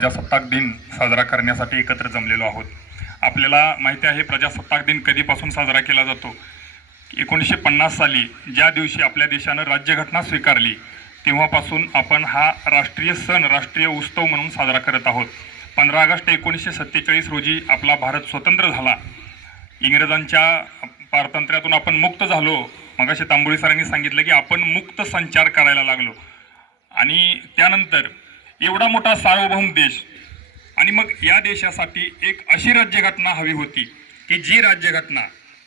प्रजासत्ताक दिन साजरा करण्यासाठी एकत्र जमलेलो आहोत। आपल्याला माहिती आहे प्रजासत्ताक दिन कधीपासून साजरा केला जातो। 1950 साली ज्या दिवशी आपल्या देशाने राज्यघटना स्वीकारली तेव्हापासून आपण हा राष्ट्रीय सण, राष्ट्रीय उत्सव म्हणून साजरा करत आहोत। 15 ऑगस्ट 1947 रोजी आपला भारत स्वतंत्र झाला। इंग्रजांच्या पारतंत्र्यातून आपण मुक्त झालो। मगाशी तांबोळी सरांनी सांगितलं की आपण मुक्त संचार करायला लागलो आणि त्यानंतर एवढा मोठा सार्वभौम देश आणि मग या देशासाठी एक अशी राज्यघटना हवी होती की जी राज्यघटना,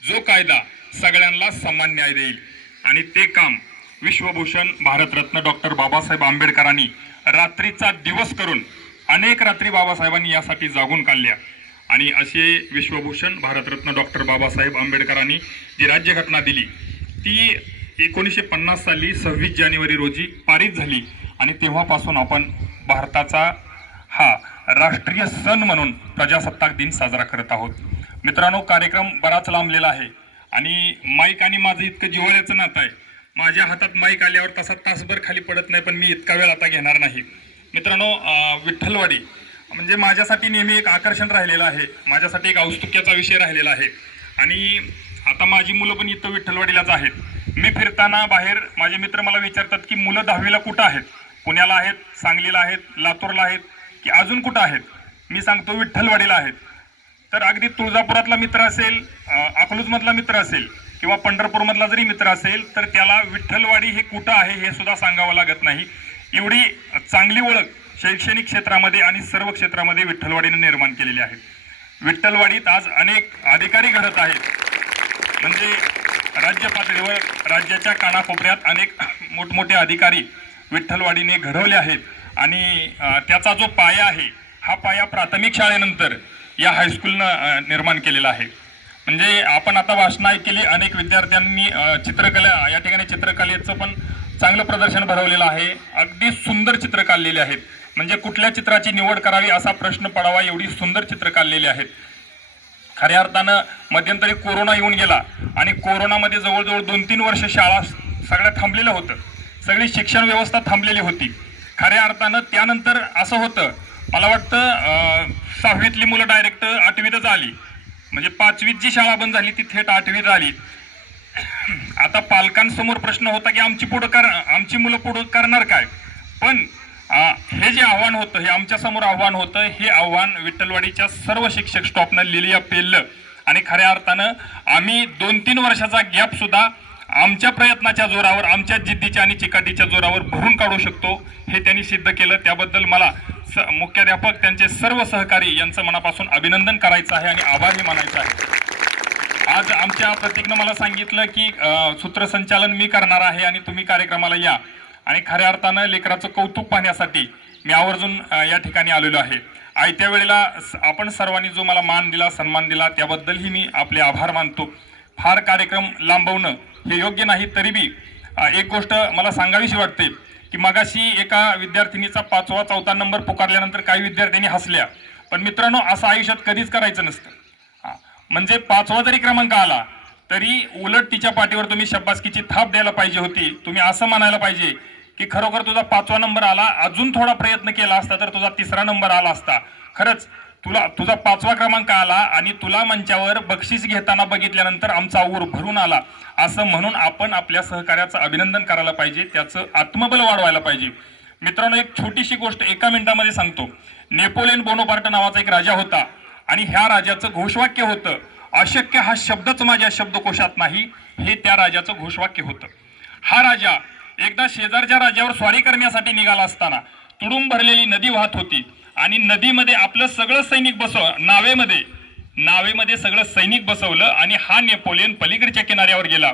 जो कायदा सगळ्यांना समान न्याय देईल आणि ते काम विश्वभूषण भारतरत्न डॉक्टर बाबासाहेब आंबेडकरांनी रात्रीचा दिवस करून अनेक रात्री बाबासाहेबांनी यासाठी जागून काढल्या आणि असे विश्वभूषण भारतरत्न डॉक्टर बाबासाहेब आंबेडकरांनी जी राज्यघटना दिली ती 1950 साली 26 जानेवारी रोजी पारित झाली आणि तेव्हापासून आपण भारताचा हा राष्ट्रीय सण म्हणून प्रजासत्ताक दिन साजरा करत आहोत। मित्रांनो, कार्यक्रम बराच लांबलेला आहे आणि माईक आणि माझं इतकं जिव्हाळ्याचं नातं आहे। माझ्या हातात माईक आल्यावर तसा तासभर खाली पडत नाही, पण मी इतका वेळ आता घेणार नाही। मित्रांनो, विठ्ठलवाडी म्हणजे माझ्यासाठी नेहमी एक आकर्षण राहिलेलं आहे, माझ्यासाठी एक औत्सुक्याचा विषय राहिलेला आहे आणि आता माझी मुलं पण इथं विठ्ठलवाडीलाच आहेत। मी फिरताना बाहेर माझे मित्र मला विचारतात की मुलं 10वीला कुठं आहेत? पुण्याला आहेत, सांगलीला आहेत, लातूरला आहेत की अजून कुठं आहेत? मी सांगतो विठ्ठलवाडीला आहेत। तर अगदी तुळजापुरातला मित्र असेल, अकलूजमधला मित्र असेल किंवा पंढरपूरमधला जरी मित्र असेल तर त्याला विठ्ठलवाडी हे कुठं आहे हे सुद्धा सांगावं लागत नाही। एवढी चांगली ओळख शैक्षणिक क्षेत्रामध्ये आणि सर्व क्षेत्रामध्ये विठ्ठलवाडीने निर्माण केलेली आहे। विठ्ठलवाडीत आज अनेक अधिकारी घडत आहेत, म्हणजे राज्य पातळीवर राज्याच्या कानाकोपऱ्यात अनेक मोठमोठे अधिकारी विठ्ठलवाडीने घडवले आहेत आणि त्याचा जो पाया आहे हा पाया प्राथमिक शाळेनंतर या हायस्कूलनं निर्माण केलेला आहे। म्हणजे आपण आता भाषणं ऐकली, अनेक विद्यार्थ्यांनी चित्रकला या ठिकाणी चित्रकलेचं पण चांगलं प्रदर्शन भरवलेलं आहे। अगदी सुंदर चित्र काढलेली आहेत, म्हणजे कुठल्या चित्राची निवड करावी असा प्रश्न पडावा एवढी सुंदर चित्र काढलेली आहेत। खऱ्या अर्थानं मध्यंतरी कोरोना येऊन गेला आणि कोरोनामध्ये जवळजवळ 2-3 वर्ष शाळा सगळ्या थांबलेलं होतं, सगळी शिक्षण व्यवस्था थांबलेली होती। खऱ्या अर्थानं त्यानंतर असं होतं, मला वाटतं 6वीतली मुलं डायरेक्ट 8वीतच आली, म्हणजे 5वीत जी शाळा बंद झाली ती थेट 8वीत आली। आता पालकांसमोर प्रश्न होता की आमची मुलं पुढं करणार काय? पण हे जे आव्हान होतं, हे आमच्या समोर आव्हान होतं, हे आव्हान विठ्ठलवाडीच्या सर्व शिक्षक स्टॉपनं लिहिलं पेललं आणि खऱ्या अर्थानं आम्ही 2-3 वर्षाचा गॅप सुद्धा आमच्या प्रयत्नाच्या जोरावर, आमच्या जिद्दीच्या आणि चिकाटीच्या जोरावर भरून काढू शकतो, हे त्यांनी सिद्ध केलं। त्याबद्दल मला मुख्याध्यापक, त्यांचे सर्व सहकारी यांचं मनापासून अभिनंदन करायचं आहे आणि आभारही मानायचं आहे। आज आमच्या प्रतीकनं मला सांगितलं की सूत्रसंचालन मी करणार आहे आणि तुम्ही कार्यक्रमाला या आणि खऱ्या अर्थानं लेकराचं कौतुक पाहण्यासाठी मी आवर्जून या ठिकाणी आलेलो आहे। आयत्या वेळेला आपण सर्वांनी जो मला मान दिला, सन्मान दिला, त्याबद्दलही मी आपले आभार मानतो। फार कार्यक्रम लांबवणं हे योग्य नाही, तरी बी एक गोष्ट मला सांगावीशी वाटते की मगाशी एका विद्यार्थिनीचा 5वा 4था नंबर पुकारल्यानंतर काही विद्यार्थ्यांनी हसल्या, पण मित्रांनो असं आयुष्यात कधीच करायचं नसतं। म्हणजे 5वा जरी क्रमांक आला तरी उलट तिच्या पाठीवर तुम्ही शब्बासकीची थाप द्यायला पाहिजे होती। तुम्ही असं म्हणायला पाहिजे की खरोखर तुझा 5वा नंबर आला, अजून थोडा प्रयत्न केला असता तर तुझा 3रा नंबर आला असता। खरंच तुझा 5वा क्रमांक आला आणि तुला मंचावर बक्षीस घेताना बघितल्यानंतर आमचा ऊर भरून आला असं म्हणून आपण आपल्या सहकार्याचं अभिनंदन करायला पाहिजे, त्याचं आत्मबल वाढवायला पाहिजे। मित्रांनो, एक छोटीशी गोष्ट एका मिनिटामध्ये सांगतो। नेपोलियन बोनापार्ट नावाचा एक राजा होता आणि ह्या राजाचं घोषवाक्य होतं, अशक्य हा शब्दच माझ्या शब्दकोशात नाही, हे त्या राजाचं घोषवाक्य होतं। हा राजा एकदा शेजारच्या राज्यावर स्वारी करण्यासाठी निघाला असताना तुडुंब भरलेली नदी वाहत होती आणि नदीमध्ये आपलं सगळं सैनिक नावेमध्ये सगळं सैनिक बसवलं आणि हा नेपोलियन पलीकडच्या किनाऱ्यावर गेला।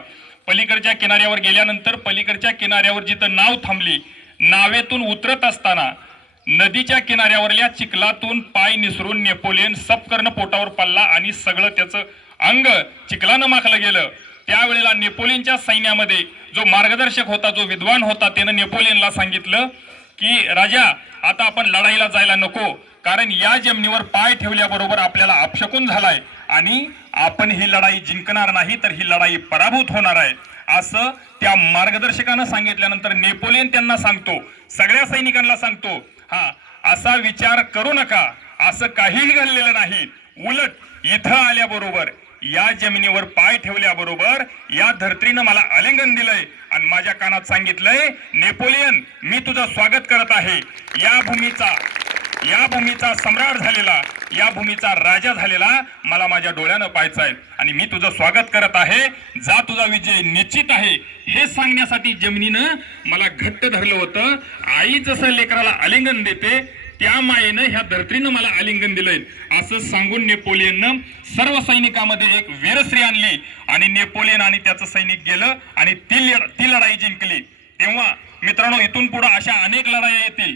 पलीकडच्या किनाऱ्यावर गेल्यानंतर पलीकडच्या किनाऱ्यावर जिथं नाव थांबली, नावेतून उतरत असताना नदीच्या किनाऱ्यावरल्या चिखलातून पाय निसरून नेपोलियन सपकर्ण पोटावर पडला आणि सगळं त्याचं अंग चिखलानं माखलं गेलं। त्यावेळेला नेपोलियनच्या सैन्यामध्ये जो मार्गदर्शक होता, जो विद्वान होता, त्यानं नेपोलियनला सांगितलं की राजा, आता आपण लढाईला जायला नको, कारण या जमिनीवर पाय ठेवल्याबरोबर आपल्याला अपशकुन झालाय आणि आपण ही लढाई जिंकणार नाही, तर ही लढाई पराभूत होणार आहे असं त्या मार्गदर्शकानं सांगितल्यानंतर नेपोलियन त्यांना सांगतो, सगळ्या सैनिकांना सांगतो, असा विचार करू नका. असं काहीही घडलेलं नाही. उलट इथं आल्याबरोबर, या जमिनीवर पाय ठेवल्याबरोबर या धरतीनं मला आलिंगन दिलंय आणि माझ्या कानात सांगितलंय, नेपोलियन मी तुझं स्वागत करत आहे. या भूमीचा सम्राट झालेला, या भूमीचा राजा झालेला मला माझ्या डोळ्यानं पाहायचाय आणि मी तुझं स्वागत करत आहे. जा, तुझा विजय निश्चित आहे. हे सांगण्यासाठी जमिनीनं मला घट्ट धरलं होतं. आई जसं लेकराला आलिंगन देते, त्या मायेनं ह्या धरतीनं मला आलिंगन दिलंय असं सांगून नेपोलियननं सर्व सैनिकांमध्ये एक वीरश्री आणली आणि नेपोलियन आणि त्याचं सैनिक गेलं आणि ती लढाई जिंकली. तेव्हा मित्रांनो, इथून पुढे अशा अनेक लढाया येतील.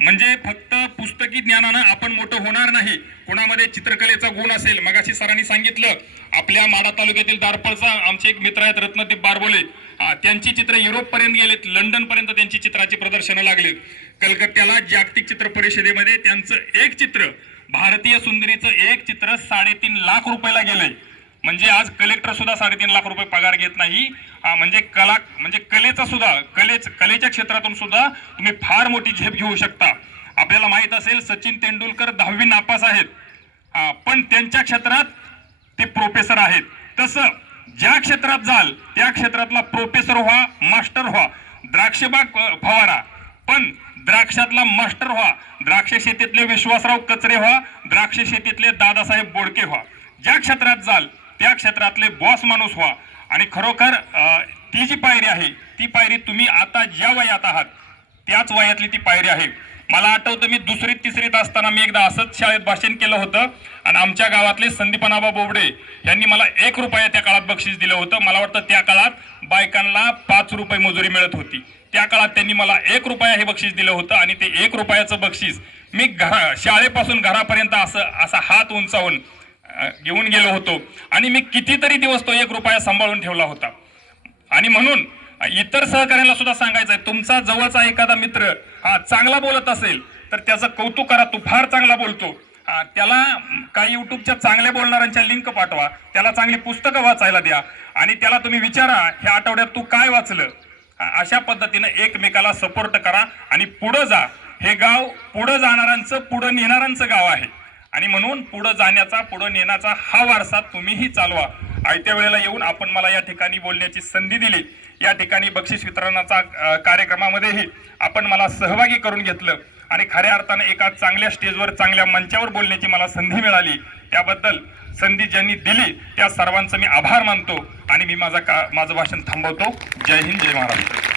म्हणजे फक्त पुस्तकी ज्ञानानं आपण मोठं होणार नाही. कोणामध्ये चित्रकलेचा गुण असेल, मगाशी सरांनी सांगितलं, आपल्या माढा तालुक्यातील दारपळचा आमचे एक मित्र आहेत रत्नदीप बारबोले, त्यांची चित्र युरोप पर्यंत गेलेत, लंडन पर्यंत त्यांची चित्राची प्रदर्शनं लागलेत. कलकत्त्याला जागतिक चित्र परिषदेमध्ये त्यांचं एक चित्र, भारतीय सुंदरीचं एक चित्र 3.5 लाख रुपयाला गेलंय. म्हणजे आज कलेक्टर सुद्धा 3.5 लाख रुपये पगार घेत नाही. म्हणजे कलेचा सुद्धा, कलेच्या क्षेत्रातून सुद्धा तुम्ही फार मोठी झेप घेऊ शकता. आपल्याला माहित असेल, सचिन तेंडुलकर 10वी नापास आहेत, पण त्यांच्या क्षेत्रात ते प्रोफेसर आहेत. तसं ज्या क्षेत्रात जाल त्या क्षेत्रातला प्रोफेसर व्हा, मास्टर व्हा. द्राक्षबाग फवारा, पण द्राक्षातला मास्टर व्हा. द्राक्ष शेतीतले विश्वासराव कचरे व्हा, द्राक्ष शेतीतले दादासाहेब बोडके व्हा. ज्या क्षेत्रात जाल त्या क्षेत्रातले बॉस माणूस व्हा. आणि खरोखर ती जी पायरी आहे, ती पायरी तुम्ही आता ज्या वयात आहात त्याच वयातली ती पायरी आहे. मला आठवतं, मी 2रीत 3रीत असताना मी एकदा असंच शाळेत भाषण केलं होतं आणि आमच्या गावातले संदीपनाबा बोबडे यांनी मला 1 रुपया त्या काळात बक्षीस दिलं होतं. मला वाटतं त्या काळात बायकांना 5 रुपये मजुरी मिळत होती. त्या काळात त्यांनी मला 1 रुपया हे बक्षीस दिलं होतं आणि ते 1 रुपयाचं बक्षीस मी शाळेपासून घरापर्यंत असा हात उंचावून घेऊन गेलो होतो आणि मी कितीतरी दिवस तो 1 रुपया सांभाळून ठेवला होता. आणि म्हणून इतर सहकार्याला सुद्धा सांगायचं आहे, तुमचा जवळचा एखादा मित्र चांगला बोलत असेल तर त्याचं कौतुक करा. तू फार चांगला बोलतो. त्याला काही युट्यूबच्या चांगल्या बोलणाऱ्यांच्या लिंक पाठवा, त्याला चांगली पुस्तकं वाचायला द्या आणि त्याला तुम्ही विचारा, ह्या आठवड्यात तू काय वाचलं. अशा पद्धतीनं एकमेकाला सपोर्ट करा आणि पुढं जा. हे गाव पुढं जाणाऱ्यांचं, पुढं नेणाऱ्यांचं गाव आहे आणि म्हणून पुढं जाण्याचा, पुढं नेण्याचा हा वारसा तुम्हीही चालवा. आयत्या वेळेला येऊन आपण मला या ठिकाणी बोलण्याची संधी दिली. या ठिकाणी बक्षीस वितरणाचा कार्यक्रमामध्येही आपण मला सहभागी करून घेतलं आणि खऱ्या अर्थानं एका चांगल्या स्टेजवर, चांगल्या मंचावर बोलण्याची मला संधी मिळाली. त्याबद्दल संधी ज्यांनी दिली त्या सर्वांचं मी आभार मानतो आणि मी माझं भाषण थांबवतो. जय हिंद, जय महाराष्ट्र.